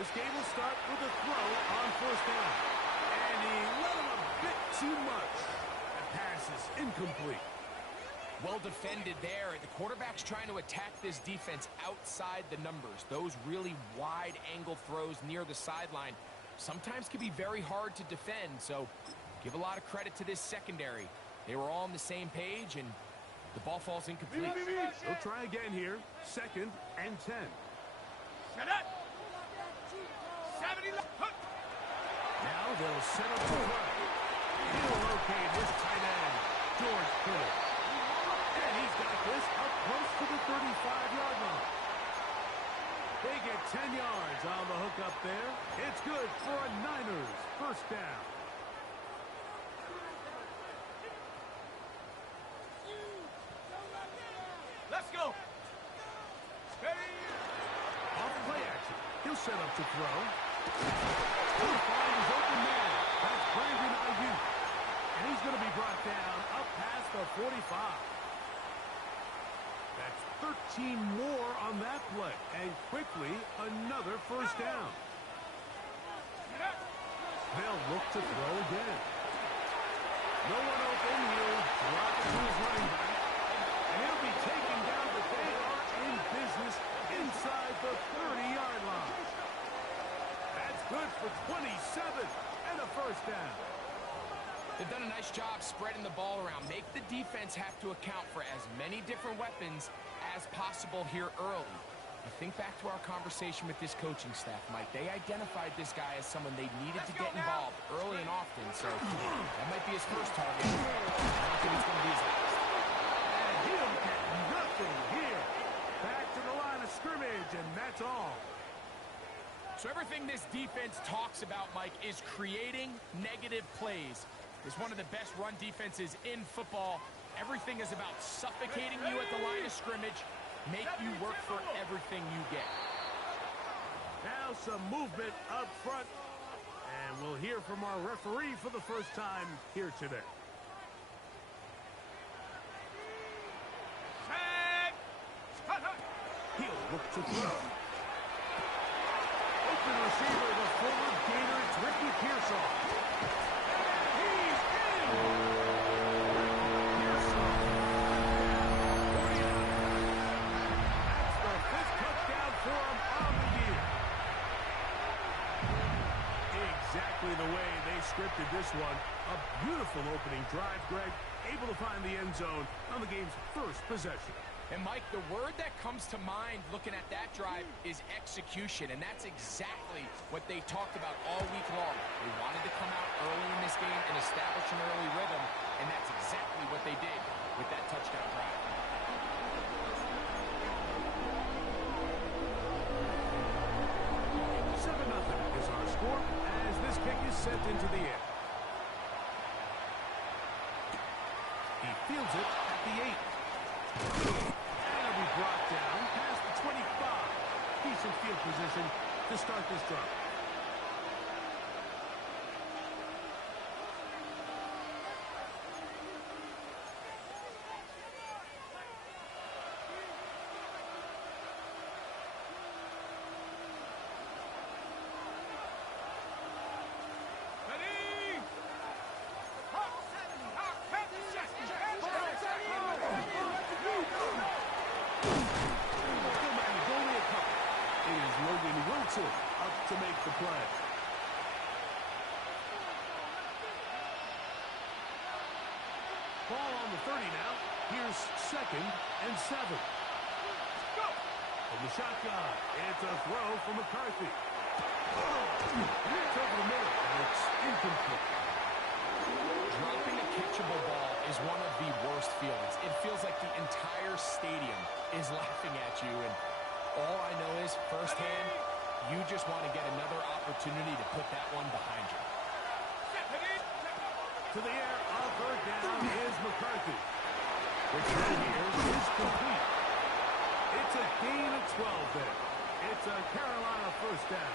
This game will start with a throw on first down. And he let him a bit too much. The pass is incomplete. Well defended there. The quarterback's trying to attack this defense outside the numbers. Those really wide angle throws near the sideline sometimes can be very hard to defend. So give a lot of credit to this secondary. They were all on the same page, and the ball falls incomplete. They'll try again here. 2nd and 10. Set up. 70. Now they'll set up the run. He'll locate his tight end, George Kittle. And he's got this up close to the 35-yard line. They get 10 yards on the hook up there. It's good for a Niners first down. Let's go. Ready. Off play action. He'll set up to throw. He'll find his open man. That's Brandon Ayuk. And he's going to be brought down up past the 45. That's 13 more on that play. And quickly, another first down. They'll look to throw again. No one open. He'll drop it to his running back. And he'll be taken down, but they are in business inside the 30-yard line. That's good for 27 and a first down. They've done a nice job spreading the ball around. Make the defense have to account for as many different weapons as possible here early. I think back to our conversation with this coaching staff, Mike. They identified this guy as someone they needed to get involved early and often, so that might be his first target. I don't think it's going to be his last. And he'll get nothing here. Back to the line of scrimmage, and that's all. So everything this defense talks about, Mike, is creating negative plays. It's one of the best run defenses in football. Everything is about suffocating you at the line of scrimmage, make you work for everything you get. Now some movement up front, and we'll hear from our referee for the first time here today. He'll look to throw. Open receiver, the forward gainer, it's Ricky Pearsall. He's in! Pearsall. That's the 5th touchdown for him on the year. Exactly the way they scripted this one. A beautiful opening drive, Greg. Able to find the end zone on the game's first possession. And, Mike, the word that comes to mind looking at that drive is execution, and that's exactly what they talked about all week long. They wanted to come out early in this game and establish an early rhythm, and that's exactly what they did with that touchdown drive. Nothing is our score as this kick is sent into the air. He fields it at the 8. And it'll be brought down past the 25. Decent field position to start this drive. Up to make the play. Ball on the 30 now. Here's 2nd and 7. From the shotgun, it's a throw from McCarthy. It's over the middle, and it's incomplete. Dropping a catchable ball is one of the worst feelings. It feels like the entire stadium is laughing at you, and all I know is firsthand, you just want to get another opportunity to put that one behind you. To the air, on 3rd down is McCarthy. Return here is complete. It's a gain of 12 there. It's a Carolina first down.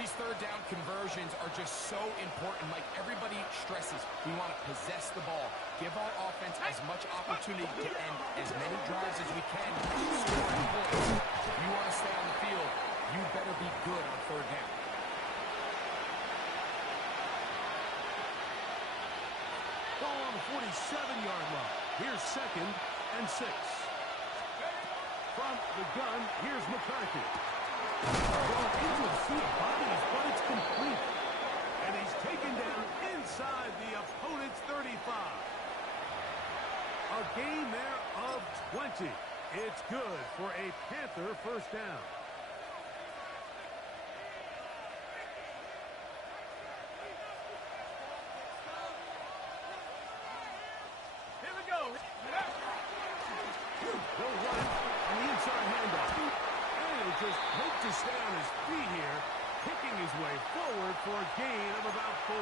These 3rd down conversions are just so important. Like everybody stresses, we want to possess the ball. Give our offense as much opportunity to end as many drives as we can. Scoring points. If you want to stay on the field, you you better be good on third down. Ball on the 47-yard line. Here's 2nd and 6. From the gun, here's McCarthy. Going into the sea of bodies, but it's complete. And he's taken down inside the opponent's 35. A gain there of 20. It's good for a Panther first down. Here we go. They'll run it on the inside handoff. And he'll just hope to stay on his feet here, picking his way forward for a gain of about 4.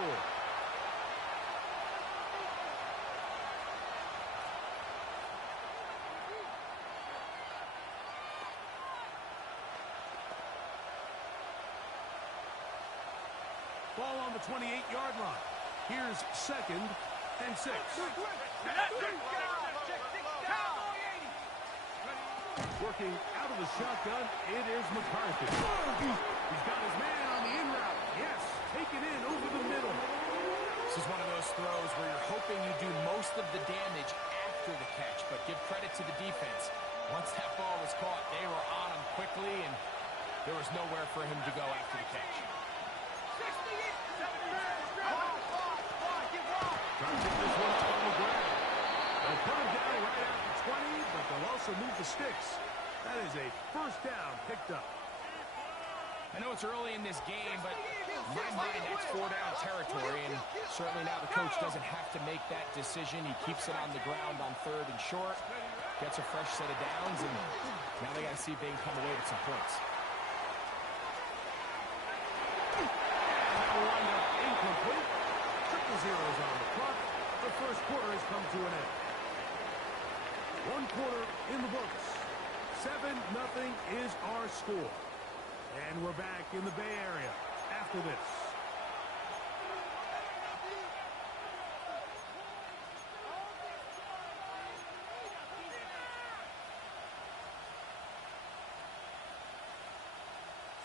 Ball on the 28-yard line. Here's 2nd and 6. Working out of the shotgun, it is McCarthy. He's got his man on the in route. Yes, take it in over the middle. This is one of those throws where you're hoping you do most of the damage after the catch, but give credit to the defense. Once that ball was caught, they were on him quickly, and there was nowhere for him to go after the catch. Trying to pick this one up on the ground. They'll put him down right at the 20, but they'll also move the sticks. That is a first down picked up. I know it's early in this game, but in my mind, that's 4-down territory, and certainly now the coach doesn't have to make that decision. He keeps it on the ground on 3rd and short, gets a fresh set of downs, and now they got to see if they can come away with some points. And they'll wind up incomplete. Triple zeros on the clock. The first quarter has come to an end. 1 quarter in the books. 7-0 is our score. And we're back in the Bay Area after this.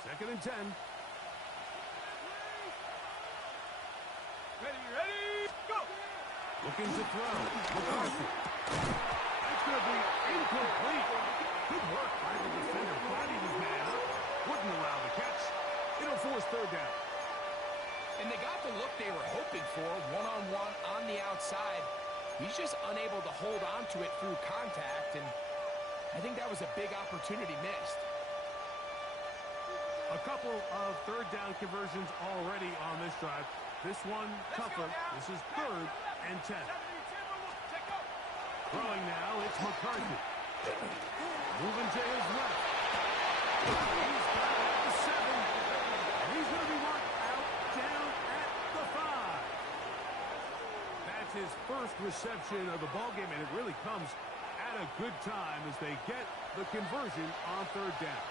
Second and 10. Ready, go! Looking to throw. McCarthy. That's going to be incomplete. Good work by the defender. Bodied his man up. Wouldn't allow the catch. It'll force 3rd down. And they got the look they were hoping for, one-on-one on the outside. He's just unable to hold on to it through contact, and I think that was a big opportunity missed. A couple of 3rd down conversions already on this drive. This one tougher. This is 3rd and 10. Throwing now, it's McCarthy. Moving to his left. He's got it at the 7. And he's going to be marked out down at the 5. That's his first reception of the ballgame, and it really comes at a good time as they get the conversion on 3rd down.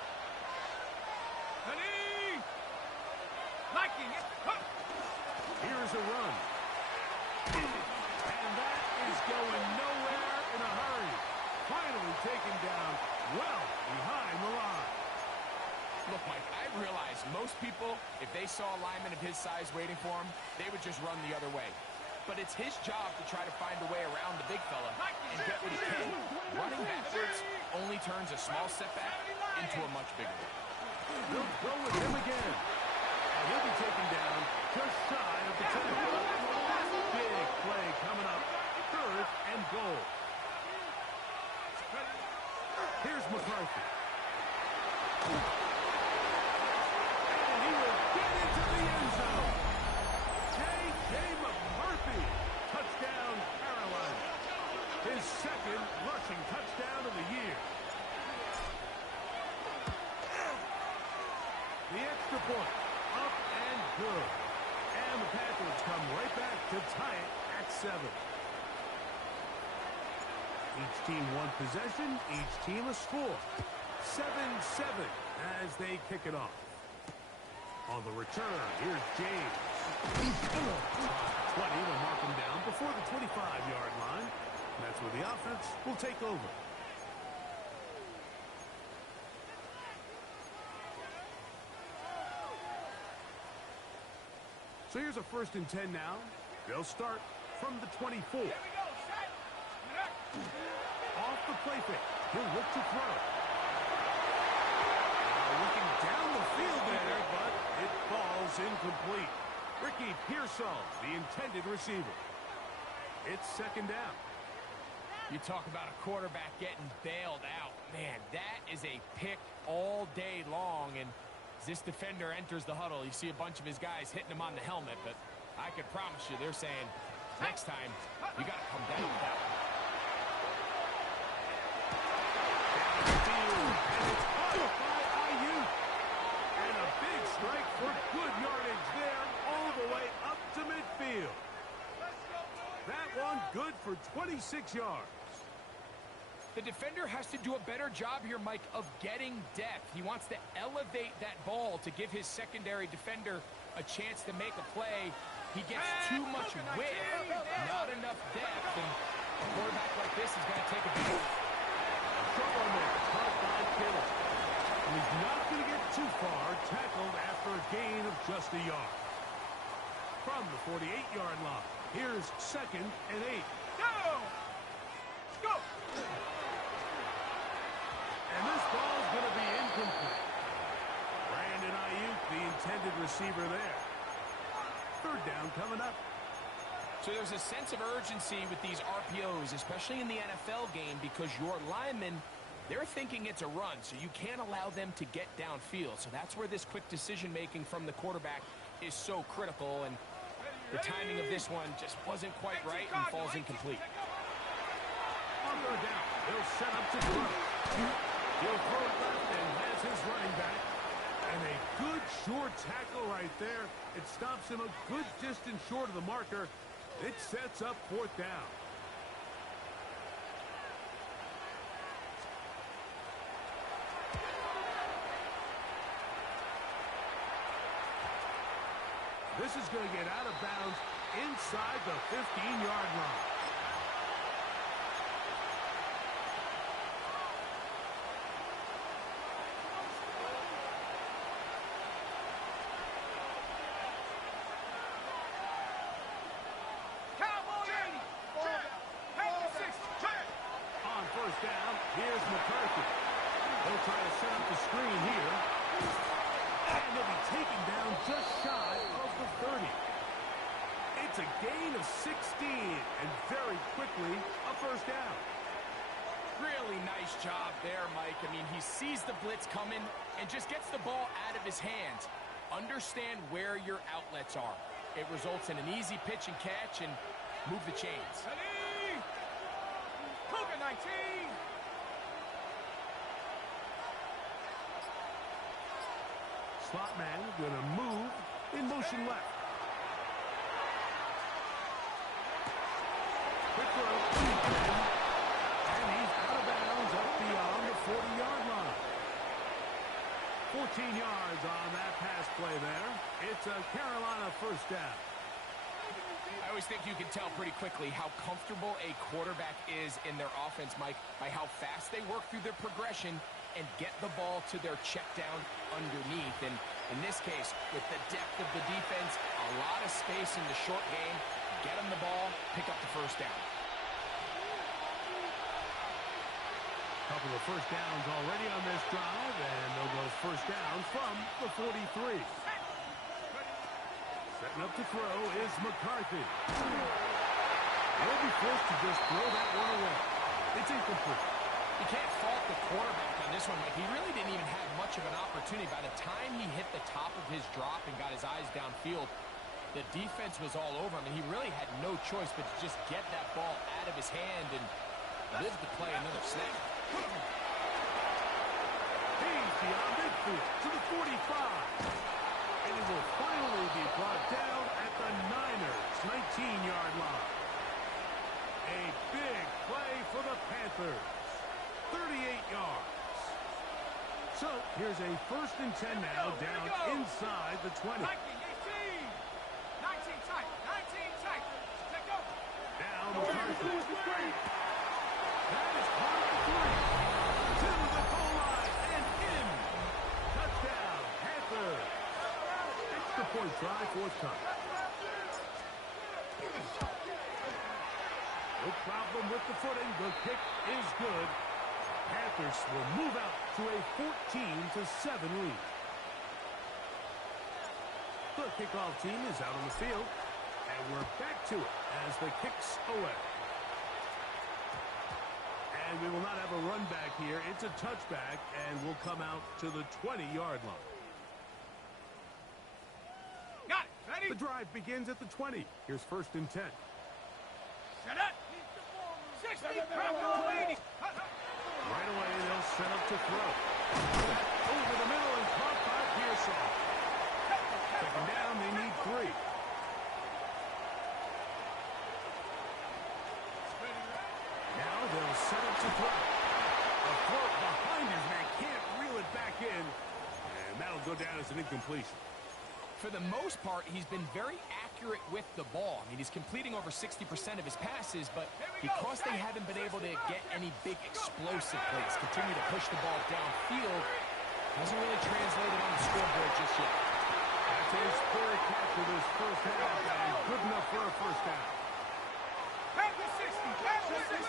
Here's a run. And that is going nowhere in a hurry. Finally taken down well behind the line. Look, Mike, I realize most people, if they saw a lineman of his size waiting for him, they would just run the other way. But it's his job to try to find a way around the big fella and get what he can. Running backwards only turns a small setback into a much bigger one. They'll go with him again. And he'll be taken down just shy of the 10. Big play coming up. 3rd and goal. Here's McCarthy. And he will get into the end zone. J.J. McCarthy. Touchdown, Carolina. His 2nd rushing touchdown of the year. The extra point. Up and good. And the Panthers come right back to tie it at 7. Each team one possession, each team a score. 7-7 as they kick it off. On the return, here's James. 20 will mark him down before the 25-yard line. And that's where the offense will take over. So here's a 1st and 10 now. They'll start from the 24. Here we go. Set. Off the play fake. He'll look to throw. Looking down the field there, but it falls incomplete. Ricky Pearsall, the intended receiver. It's 2nd down. You talk about a quarterback getting bailed out. Man, that is a pick all day long. And as this defender enters the huddle, you see a bunch of his guys hitting him on the helmet. But I could promise you they're saying, next time, you got to come down with that one. And it's caught by Ayuk. And a big strike for good yardage there all the way up to midfield. That one good for 26 yards. The defender has to do a better job here, Mike, of getting depth. He wants to elevate that ball to give his secondary defender a chance to make a play. He gets too much width, not enough depth, and a quarterback like this is going to take a beat. Trouble there, caught by Kittle. He's not going to get too far, tackled after a gain of just a yard. From the 48-yard line, here's 2nd and 8. Go! Go! And this ball's going to be incomplete. Brandon Ayuk, the intended receiver there. 3rd down coming up. So there's a sense of urgency with these RPOs, especially in the NFL game, because your linemen, they're thinking it's a run, so you can't allow them to get downfield. So that's where this quick decision-making from the quarterback is so critical, and the timing of this one just wasn't quite right and falls incomplete. On 3rd down, they'll set up to throw. He'll throw it left and has his running back. And a good short tackle right there. It stops him a good distance short of the marker. It sets up 4th down. This is going to get out of bounds inside the 15-yard line. On 1st down, here's McCarthy. They'll try to set up the screen here. And they'll be taken down just shy of the 30. It's a gain of 16, and very quickly, a 1st down. Really nice job there, Mike. I mean, he sees the blitz coming and just gets the ball out of his hands. Understand where your outlets are. It results in an easy pitch and catch and move the chains. Ready? Cougar 19. Slot man going to move in motion left. Quick throw. And he's out of bounds up beyond the 40-yard line. 14 yards on that pass play there. It's a Carolina 1st down. I always think you can tell pretty quickly how comfortable a quarterback is in their offense, Mike, by how fast they work through their progression and get the ball to their check down underneath. And in this case, with the depth of the defense, a lot of space in the short game, get them the ball, pick up the 1st down. Couple of 1st downs already on this drive, and they'll go 1st down from the 43. Setting up to throw is McCarthy. He'll be forced to just throw that one away. It's incomplete. You can't fault the quarterback on this one, Mike. He really didn't even have much of an opportunity. By the time he hit the top of his drop and got his eyes downfield, the defense was all over him, and he really had no choice but to just get that ball out of his hand and live to play another snap. He's beyond midfield to the 45. And he will finally be brought down at the Niners' 19-yard line. A big play for the Panthers. 38 yards. So here's a 1st and 10 now down inside the 20. 19 tight. 19 tight. Take over. Down McCarthy. That is hard to 3. To the goal line and in. Touchdown, Panthers. Extra point try, 4th time. No problem with the footing. The kick is good. Panthers will move out to a 14-7 lead. The kickoff team is out on the field. And we're back to it as the kick's away. And we will not have a run back here. It's a touchback, and we'll come out to the 20-yard line. Got it. Ready? The drive begins at the 20. Here's 1st and 10. Set up. 60. Bronco 80. Right away, they'll set up to throw. Over the middle and caught by Pearsall. 2nd down, they need 3. Now they'll set up to throw. A throw behind his man, can't reel it back in. And that'll go down as an incompletion. For the most part, he's been very accurate with the ball. I mean, he's completing over 60% of his passes, but because they haven't been able to get any big explosive plays, continue to push the ball downfield, hasn't really translated on the scoreboard just yet. That's a square catch for this first half, and good enough for a 1st down. Back to 60. Back to 60.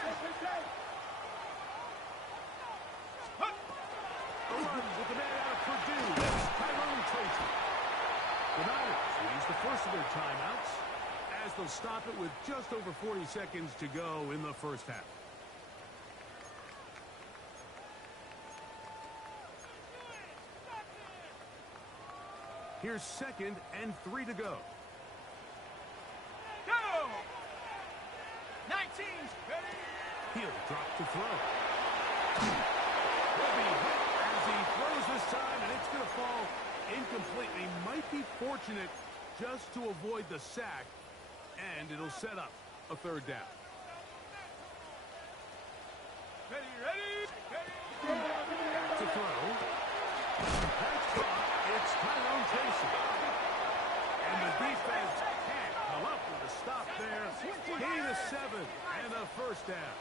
A run with the man out of Purdue. That's Tyrone Tracy. The Niners will use the first of their timeouts as they'll stop it with just over 40 seconds to go in the first half. Here's 2nd and 3 to go. Go. 19. Ready? He'll drop to throw. Will be hit as he throws this time, and it's going to fall incompletely. Might be fortunate just to avoid the sack, and it'll set up a 3rd down. Ready, ready, ready. To throw. That's caught. It's Tyrone Tracy. And the defense can't come up with a stop there. Gain of 7 and a 1st down.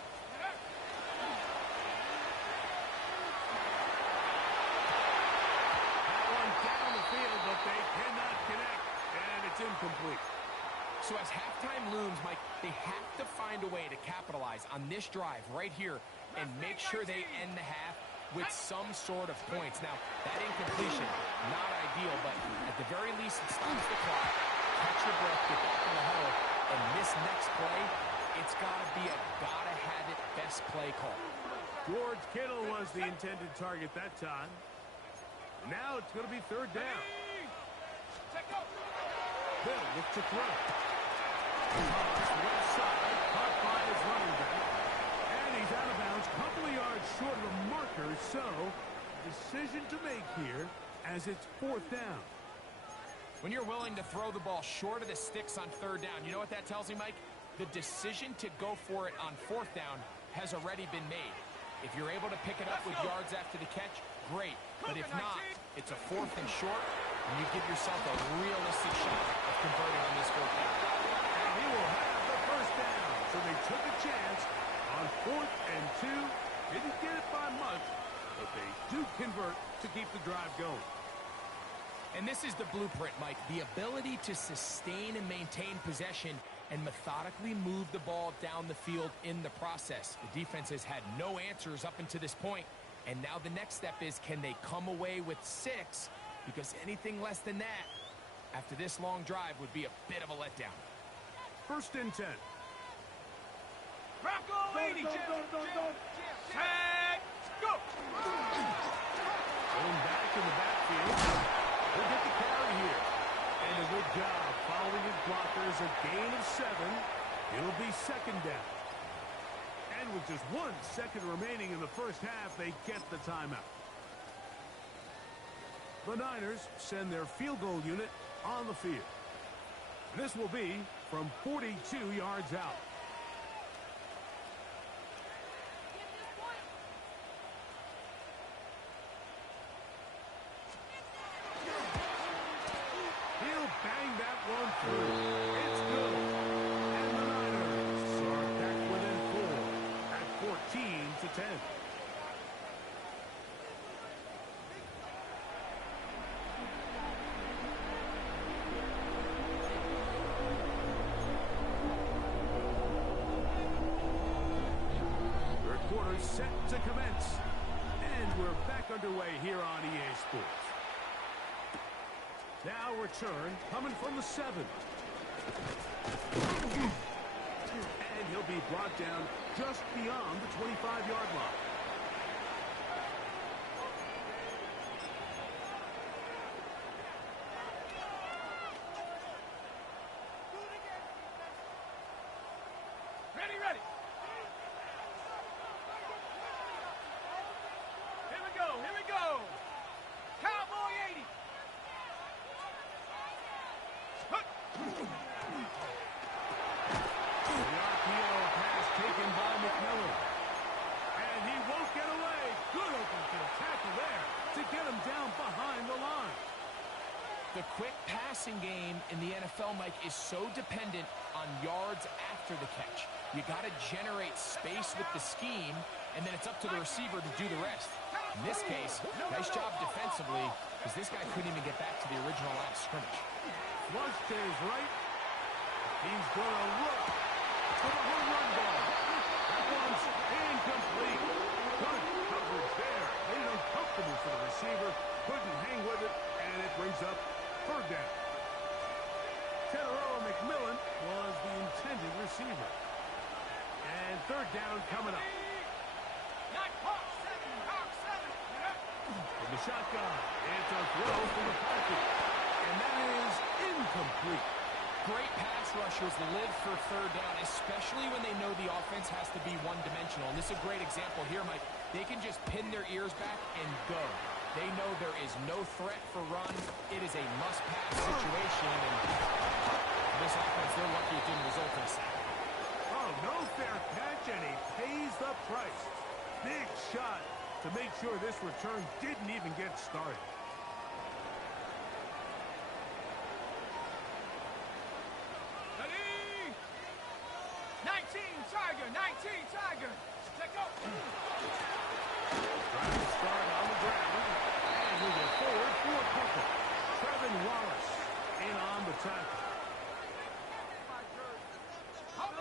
That one down the field, but they cannot connect, and it's incomplete. So as halftime looms, Mike, they have to find a way to capitalize on this drive right here and make sure they end the half with some sort of points. Now, that incompletion, not ideal, but at the very least, it stops the clock. Catch your breath, get back in the huddle, and this next play, it's got to be a gotta-have-it best play call. George Kittle was the intended target that time. Now it's going to be 3rd down. Bill look to throw. Left side, caught by his running back. And he's out of bounds, couple of yards short of the marker, so decision to make here as it's 4th down. When you're willing to throw the ball short of the sticks on 3rd down, you know what that tells me, Mike? The decision to go for it on 4th down has already been made. If you're able to pick it up with yards after the catch, great. But if not, it's a 4th and short, and you give yourself a realistic shot of converting on this 4th down. And he will have the 1st down. So they took a chance on 4th and 2. Didn't get it by much, but they do convert to keep the drive going. And this is the blueprint, Mike. The ability to sustain and maintain possession and methodically move the ball down the field in the process. The defense has had no answers up until this point, and now the next step is, can they come away with 6? Because anything less than that, after this long drive, would be a bit of a letdown. 1st and 10. Bronco 80. Set. Go. Going back in the backfield. He'll get the carry here. And a good job following his blockers. A gain of 7. It'll be 2nd down. And with just 1 second remaining in the first half, they get the timeout. The Niners send their field goal unit on the field. This will be from 42 yards out. He'll bang that one through. It's good. And the Niners are back within 4 at 14-10. set to commence. And we're back underway here on EA Sports. Now return coming from the 7. And he'll be brought down just beyond the 25-yard line. Ready. Here we go. Cowboy 80. The RPO pass taken by McMillan. And he won't get away. Good open field tackle there to get him down behind the line. The quick passing game in the NFL, Mike, is so dependent on yards after the catch. You got to generate space with the scheme, and then it's up to the receiver to do the rest. In this case, nice job defensively, because this guy couldn't even get back to the original line of scrimmage. Flush to his right. He's going to look for the home run ball. That one's incomplete. Good coverage there. Made it uncomfortable for the receiver. Couldn't hang with it, and it brings up third down. Teteroa McMillan was the intended receiver. And third down coming up. From the shotgun, it's a throw from the pocket. And that is incomplete. Great pass rushers live for third down, especially when they know the offense has to be one-dimensional. And this is a great example here, Mike. They can just pin their ears back and go. They know there is no threat for run. It is a must-pass situation. And for this offense, they're lucky it didn't result in a sack. Oh, no fair catch, and he pays the price. Big shot to make sure this return didn't even get started. Ready? 19 Tiger. Let go. Trying to start on the ground. And we go forward for a couple. Trevin Wallace in on the tackle.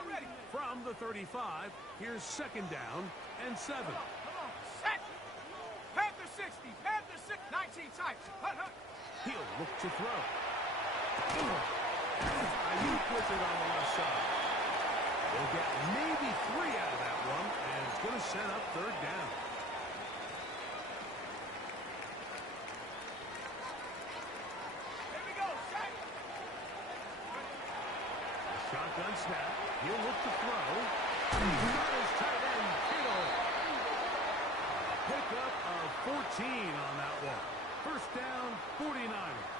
Ready. From the 35, here's second down and 7. Come on. Set. Panther 60. 19 Tiger. Hut. He'll look to throw. Ayuk with it on the left side. They'll get maybe 3 out of that one, and it's going to set up third down. Here we go. Set. Shotgun snap. He'll look to throw. He's got his tight end, Kittle. Pick up of 14 on that one. First down, 49ers.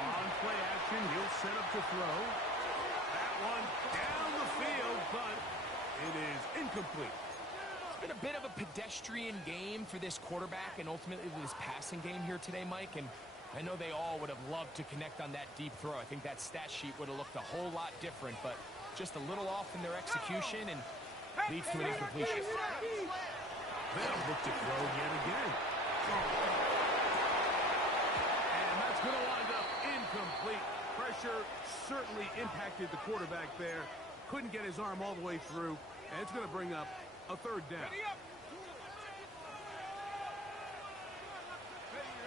On play action, he'll set up to throw. That one down the field, but it is incomplete. It's been a bit of a pedestrian game for this quarterback and ultimately this passing game here today, Mike. And I know they all would have loved to connect on that deep throw. I think that stat sheet would have looked a whole lot different, but just a little off in their execution and leads to an incompletion. They'll look to throw yet again. And that's going to wind up incomplete. Pressure certainly impacted the quarterback there. Couldn't get his arm all the way through, and it's going to bring up a third down.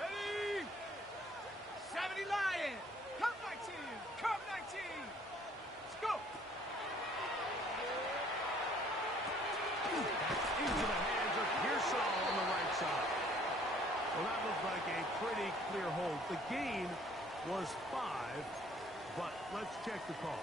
Ready? 70 Lion. Come 19. Let's go. Into the hands of Pearsall on the right side. Well, that looked like a pretty clear hold. The gain was 5, but let's check the call.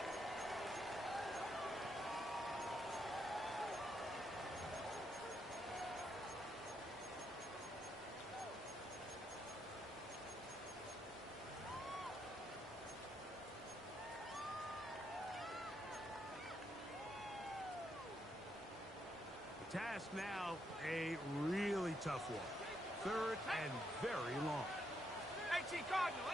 Task now, a really tough one. Third and very long. 18 Cardinal.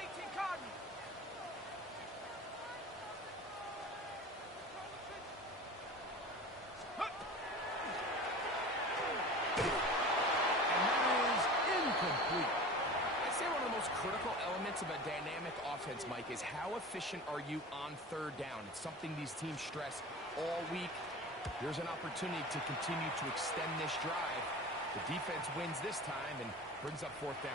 I'd say one of the most critical elements of a dynamic offense offense, Mike, is how efficient are you on third down? It's something these teams stress all week. Here's an opportunity to continue to extend this drive. The defense wins this time and brings up fourth down.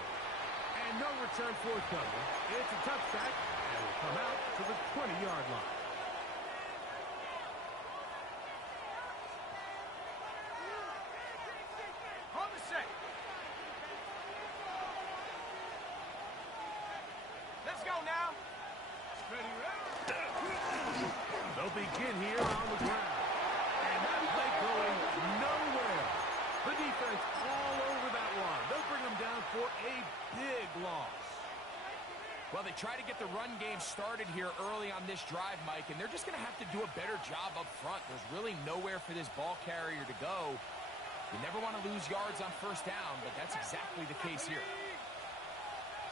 And no return forthcoming. It's a touchback, and will come out to the 20-yard line. On the set. Let's go now. Ready, They'll begin here on the ground. And that play going nowhere. The defense all over that one. They'll bring them down for a big loss. Well, they try to get the run game started here early on this drive, Mike, and they're just going to have to do a better job up front. There's really nowhere for this ball carrier to go. You never want to lose yards on first down, but that's exactly the case here.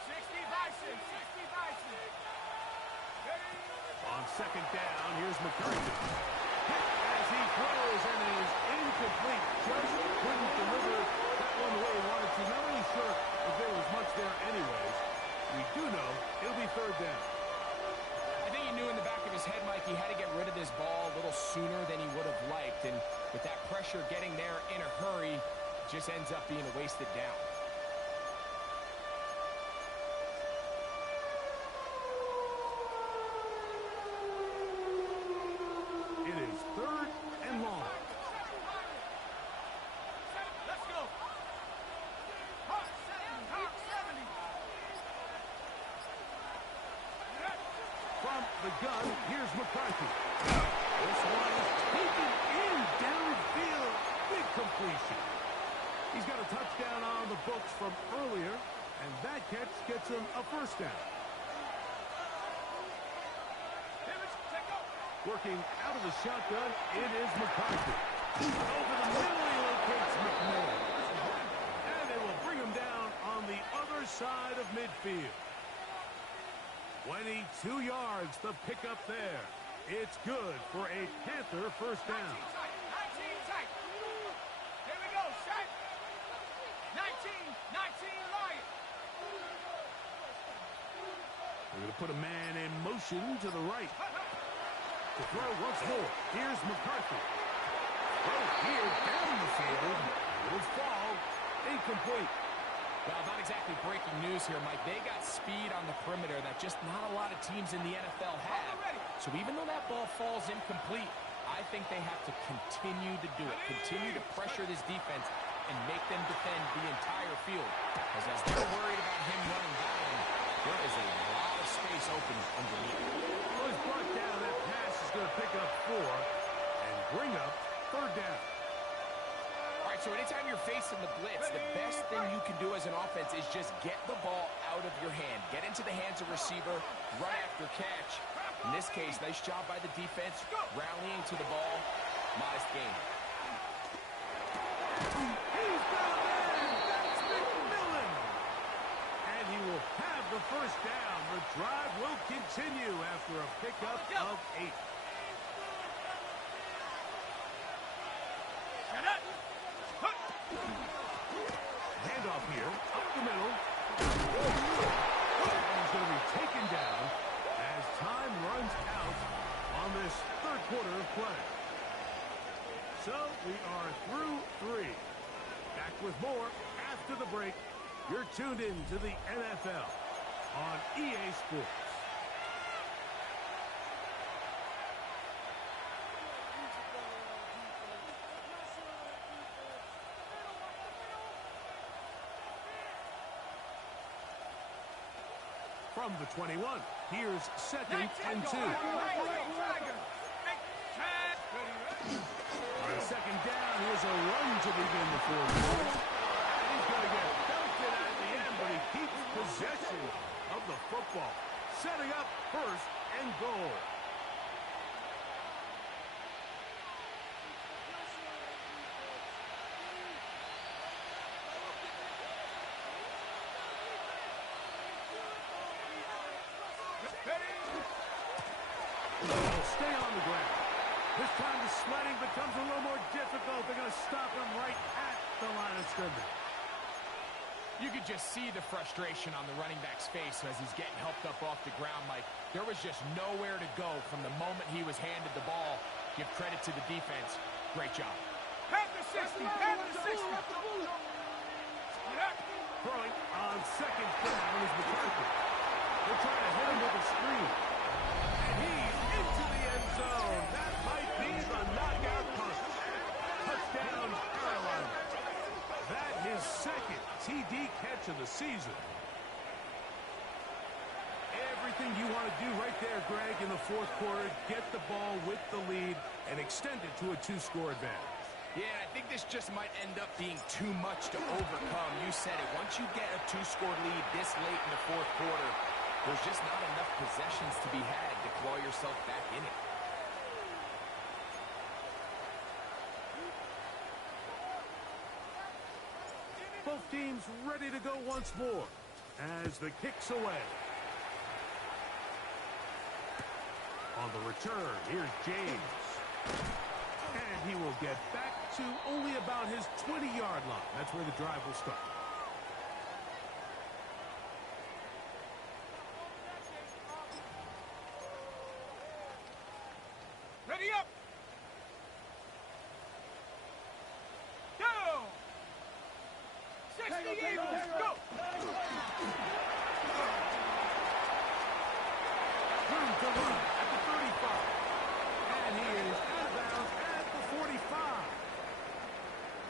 60 Bison, 60 Bison. Ready? On second down, here's McCarthy. Hit as he throws and is incomplete. Just couldn't deliver that one the way he wanted to. Not really sure if there was much there anyways. We do know it'll be third down. I think he knew in the back of his head, Mike, he had to get rid of this ball a little sooner than he would have liked. And with that pressure getting there in a hurry, it just ends up being a wasted down. It is third and long. Let's go. Hawk 70, Hawk 70. From the gun, here's McCarthy. This one is taken in downfield. Big completion. He's got a touchdown on the books from earlier, and that catch gets him a first down. Working out of the shotgun, it is McCarthy. Over the middle, he locates McMillan. And they will bring him down on the other side of midfield. 22 yards, the pickup there. It's good for a Panther first down. 19 tight. Here we go, set. 19 Lion. They're going to put a man in motion to the right. To throw once more. Here's McCarthy. Throw here down the field. It'll fall. Incomplete. Well, not exactly breaking news here, Mike. They got speed on the perimeter that just not a lot of teams in the NFL have. So even though that ball falls incomplete, I think they have to continue to do it. Continue to pressure this defense and make them defend the entire field. Because as they're worried about him running down, there is a lot of space open underneath. Well, he's brought down. That pass is going to pick up 4 and bring up third down. All right, so anytime you're facing the blitz, the best thing you can do as an offense is just get the ball out of your hand. Get into the hands of receiver, run after catch. In this case, nice job by the defense, rallying to the ball. Modest gain. He's got a man. That's McMillan. And he will have the first down. The drive will continue after a pickup of 8. Handoff here, up the middle. And he's going to be taken down as time runs out on this third quarter of play. So we are through 3. Back with more after the break. You're tuned in to the NFL on EA Sports. From the 21, here's second and 2. On second down, here's a run to begin the fourth quarter. And he's going to get belted at the end, but he keeps possession of the football. Setting up first and goal. They'll stay on the ground. This time the sledding becomes a little more difficult. They're going to stop him right at the line of scrimmage. You could just see the frustration on the running back's face as he's getting helped up off the ground, Mike. There was just nowhere to go from the moment he was handed the ball. Give credit to the defense. Great job. Panther 60, Panther 60. Throwing on second down is McCarthy. They're trying to hit him with a screen. And he's into the end zone. That might be the knockout punch. Touchdown, Carolina. That his second TD catch of the season. Everything you want to do right there, Greg, in the fourth quarter, get the ball with the lead and extend it to a two-score advantage. Yeah, I think this just might end up being too much to overcome. You said it. Once you get a two-score lead this late in the fourth quarter, there's just not enough possessions to be had to claw yourself back in it. Both teams ready to go once more as the kick's away. On the return, here's James. And he will get back to only about his 20-yard line. That's where the drive will start. Ready up. Go. 60 Eagles, go. Room to run at the 35. And he is out of bounds at the 45.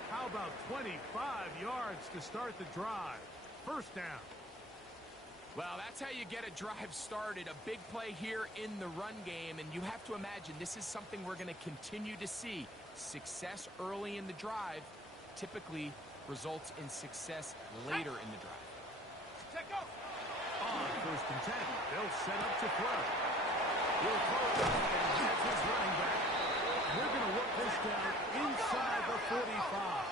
How about 25 yards to start the drive? First down. Well, that's how you get a drive started. A big play here in the run game, and you have to imagine this is something we're going to continue to see. Success early in the drive typically results in success later in the drive. Check off. On first and 10, they'll set up to throw. He'll throw it up, and that's his running back. We're going to work this down inside the 45.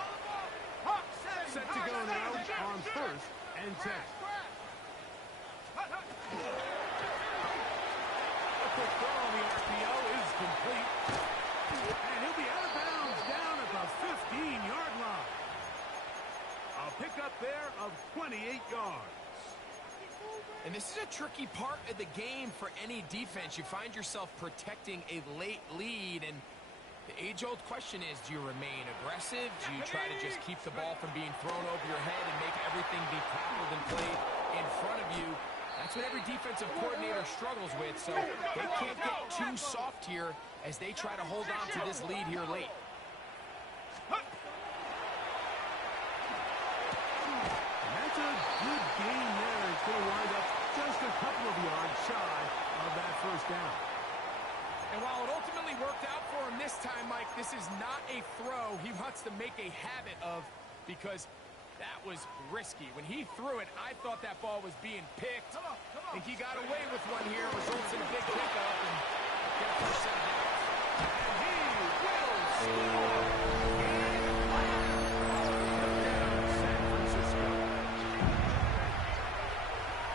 Set to go now on first and 10. A quick throw on the RPO is complete. And he'll be out of bounds down at the 15-yard line. A pickup there of 28 yards. And this is a tricky part of the game for any defense. You find yourself protecting a late lead, and the age-old question is, do you remain aggressive? Do you try to just keep the ball from being thrown over your head and make everything be tackled and played in front of you? That's what every defensive coordinator struggles with, so they can't get too soft here as they try to hold on to this lead here late. And that's a good game there. It's going to wind up just a couple of yards shy of that first down. And while it ultimately worked out for him this time, Mike, this is not a throw he wants to make a habit of, because that was risky. When he threw it, I thought that ball was being picked. I think he got away with one here, results in a big pickup, and get a first set of downs. And he will score. San Francisco.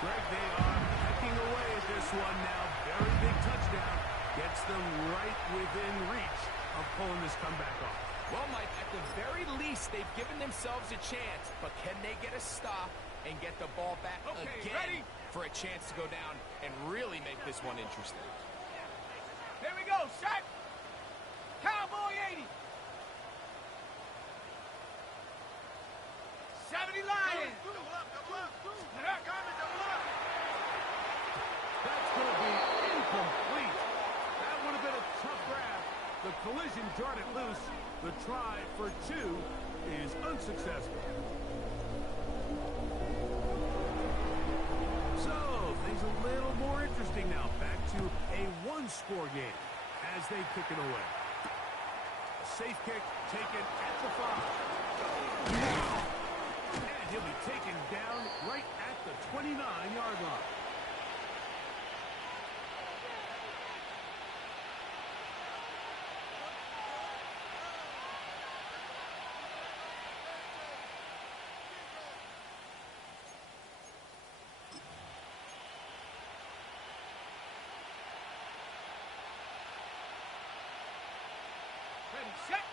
Greg, they are pecking away at this one now. Very big touchdown. Gets them right within reach of pulling this comeback off. Well, Mike, at the very least, they've given themselves a chance, but can they get a stop and get the ball back again for a chance to go down and really make this one interesting? There we go, set. Cowboy 80. 70 Lions. That's going to be incomplete. That would have been a tough grab. The collision jarred it loose. The try for two is unsuccessful. So, things a little more interesting now. Back to a one-score game as they kick it away. A safe kick taken at the 5. And he'll be taken down right at the 29-yard line. Set.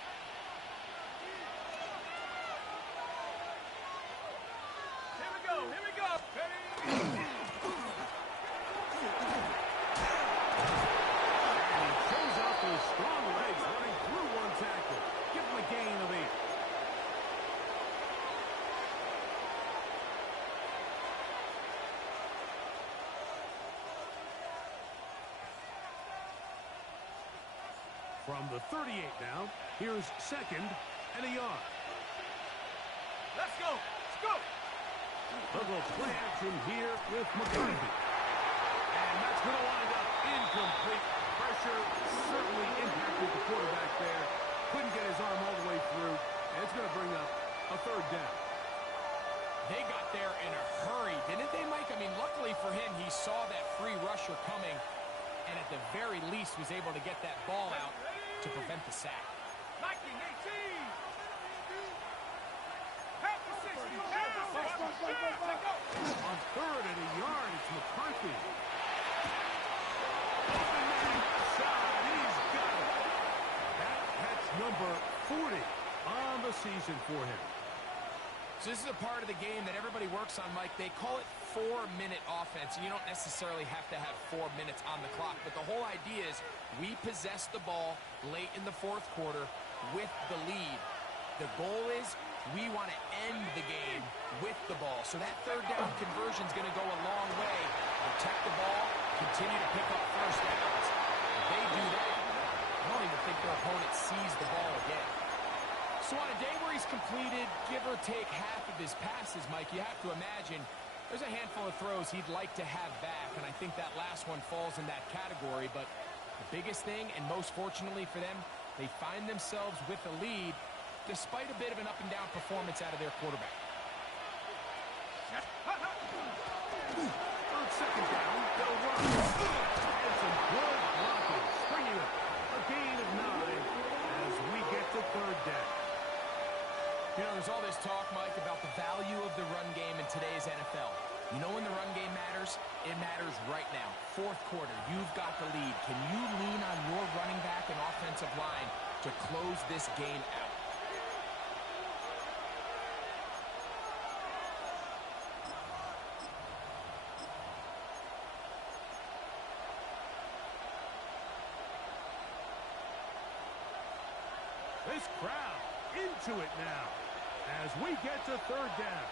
From the 38 now, here's second and a yard. Let's go. Let's go. A little play action here with McCarthy. And that's going to wind up incomplete. Pressure certainly impacted the quarterback there. Couldn't get his arm all the way through. And it's going to bring up a third down. They got there in a hurry, didn't they, Mike? I mean, luckily for him, he saw that free rusher coming, and at the very least was able to get that ball out to prevent the sack. 19, 18. Half the 60. Half the 60. Let's go. On third and a yard, it's McCarthy. Open man side, he's got it. That's number 40 on the season for him. So this is a part of the game that everybody works on, Mike. They call it 4-minute offense, and you don't necessarily have to have 4 minutes on the clock. But the whole idea is we possess the ball late in the fourth quarter with the lead. The goal is we want to end the game with the ball. So that third down conversion is going to go a long way. Protect the ball, continue to pick up first downs. If they do that, I don't even think their opponent sees the ball again. So on a day where he's completed, give or take half of his passes, Mike, you have to imagine there's a handful of throws he'd like to have back, and I think that last one falls in that category. But the biggest thing, and most fortunately for them, they find themselves with a lead despite a bit of an up-and-down performance out of their quarterback. On second down, they'll run. And some good blocking, bringing up a gain of 9 as we get to third down. You know, there's all this talk, Mike, about the value of the run game in today's NFL. You know when the run game matters? It matters right now. Fourth quarter, you've got the lead. Can you lean on your running back and offensive line to close this game out? This crowd into it now as we get to third down.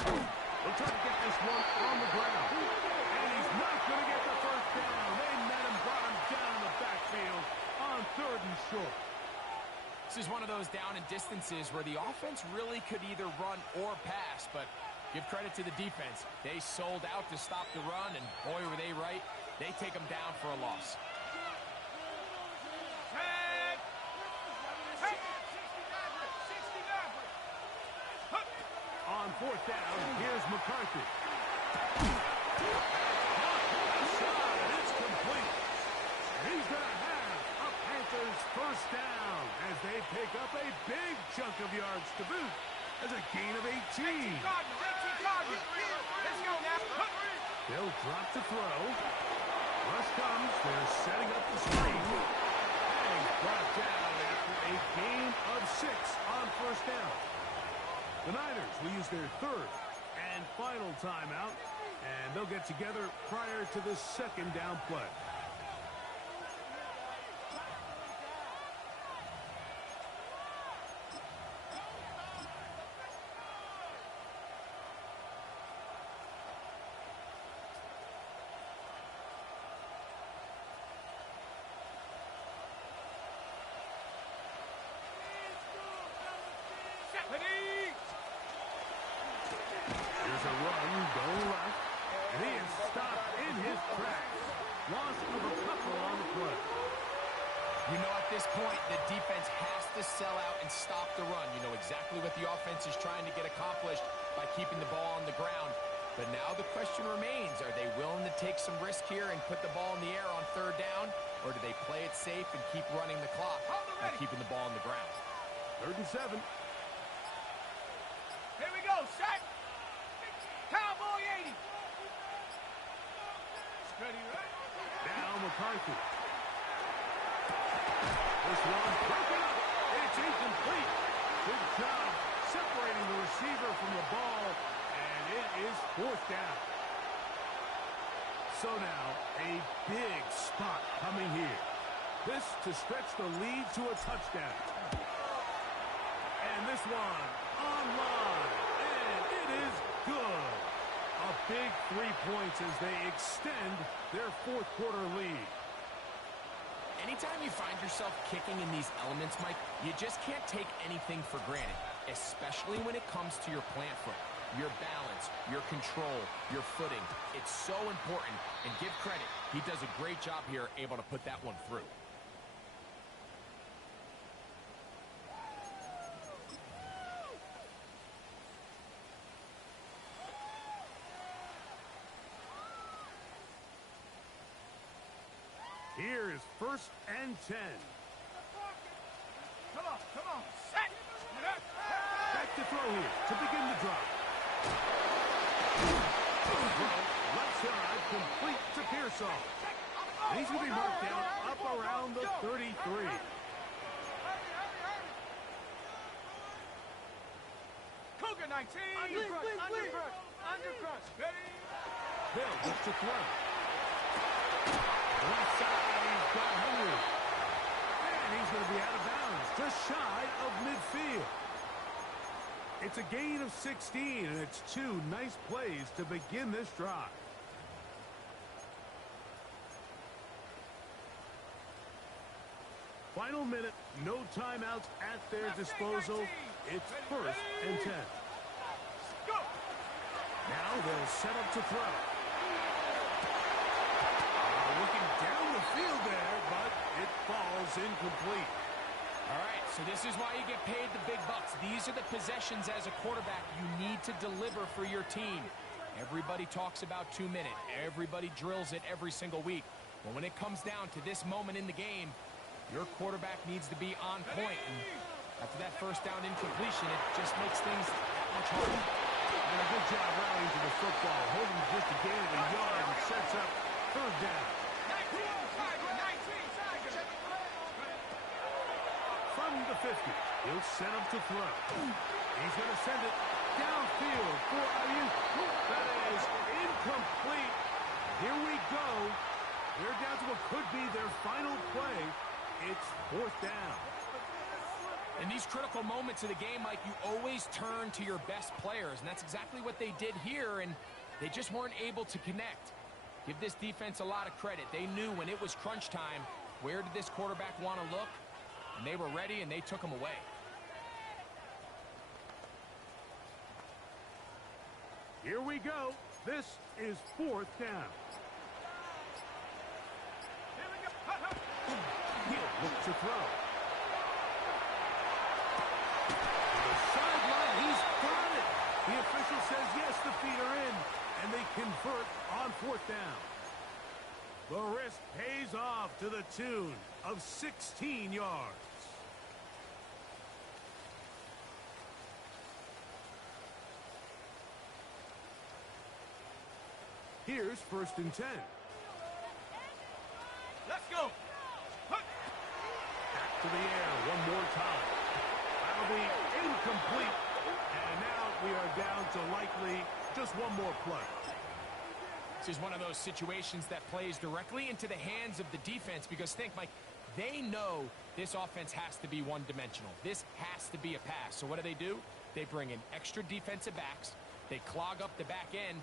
They'll try to get this one on the ground. And he's not going to get the first down. They met him, brought him down in the backfield on third and short. This is one of those down and distances where the offense really could either run or pass, but give credit to the defense. They sold out to stop the run, and boy, were they right. They take them down for a loss. On fourth down, here's McCarthy. It's complete. He's going to have a Panthers first down as they pick up a big chunk of yards to boot as a gain of 18. Let's go now. They'll drop to throw. Rush comes. They're setting up the screen. And he's brought down after a gain of 6 on first down. The Niners will use their third and final timeout, and they'll get together prior to this second down play. There's a run going left, and he is stopped in his tracks. Loss of a couple on the play. You know, at this point, the defense has to sell out and stop the run. You know exactly what the offense is trying to get accomplished by keeping the ball on the ground. But now the question remains, are they willing to take some risk here and put the ball in the air on third down? Or do they play it safe and keep running the clock by keeping the ball on the ground? 3rd and 7. Here we go, set. Cowboy 80. Ready, right? Now McCarthy. This one broken up. It's incomplete. Good job separating the receiver from the ball, and it is 4th down. So now a big spot coming here. This to stretch the lead to a touchdown. And this one online, and it is good. A big 3 points as they extend their 4th quarter lead. Anytime you find yourself kicking in these elements, Mike, you just can't take anything for granted, especially when it comes to your plant foot. Your balance, your control, your footing. It's so important, and give credit. He does a great job here, able to put that one through. Here is 1st and 10. Come on, set! Back to throw here to begin the drive. Left side, complete to Pearsall. And he's going to be marked down up around the 33. Cougar 19. Undercrush. Ready? Bill looks to throw. Left side, he's got Henry. And he's going to be out of bounds, just shy of midfield. It's a gain of 16, and it's 2 nice plays to begin this drive. Final minute, no timeouts at their disposal. It's 1st and 10. Now they'll set up to throw. Looking down the field there, but it falls incomplete. All right, so this is why you get paid the big bucks. These are the possessions as a quarterback you need to deliver for your team. Everybody talks about 2 minute. Everybody drills it every single week. But when it comes down to this moment in the game, your quarterback needs to be on point. And after that first down incompletion, it just makes things that much harder. And a good job rallying to the football, holding just a gain of a yard and sets up 3rd down. From the 50, he'll set up to throw. He's going to send it downfield for Ayuk. That is incomplete. Here we go. They're down to what could be their final play. It's 4th down. In these critical moments of the game, Mike, you always turn to your best players, and that's exactly what they did here, and they just weren't able to connect. Give this defense a lot of credit. They knew when it was crunch time, where did this quarterback want to look? And they were ready, and they took him away. Here we go. This is 4th down. He'll look to throw. To the sideline, he's got it. The official says yes, the feet are in, and they convert on 4th down. The risk pays off to the tune of 16 yards. Here's 1st and 10. Let's go. Back to the air one more time. That'll be incomplete. And now we are down to likely just one more play. This is one of those situations that plays directly into the hands of the defense because think, Mike, they know this offense has to be one-dimensional. This has to be a pass. So what do? They bring in extra defensive backs. They clog up the back end.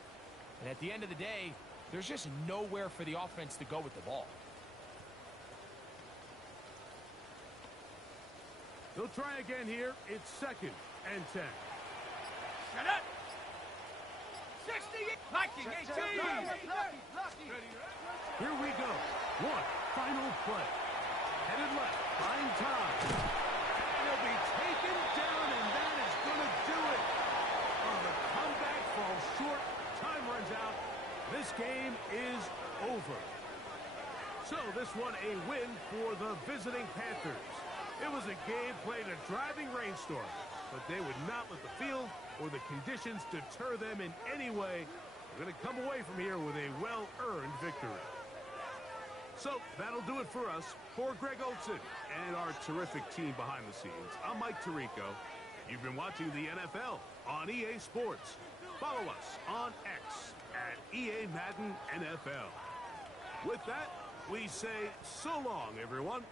And at the end of the day, there's just nowhere for the offense to go with the ball. They'll try again here. It's 2nd and 10. Shut up. 60. Liking 18. Lucky. Here we go. One final play. Headed left. Buying time. And he'll be taken down, and that is going to do it. Oh, the comeback falls short. Time runs out. This game is over. So this one a win for the visiting Panthers. It was a game played in a driving rainstorm, but they would not let the field or the conditions deter them in any way. They're going to come away from here with a well-earned victory. So that'll do it for us. For Greg Olson and our terrific team behind the scenes, I'm Mike Tirico. You've been watching the NFL on EA Sports. Follow us on X at EA Madden NFL. With that, we say so long, everyone.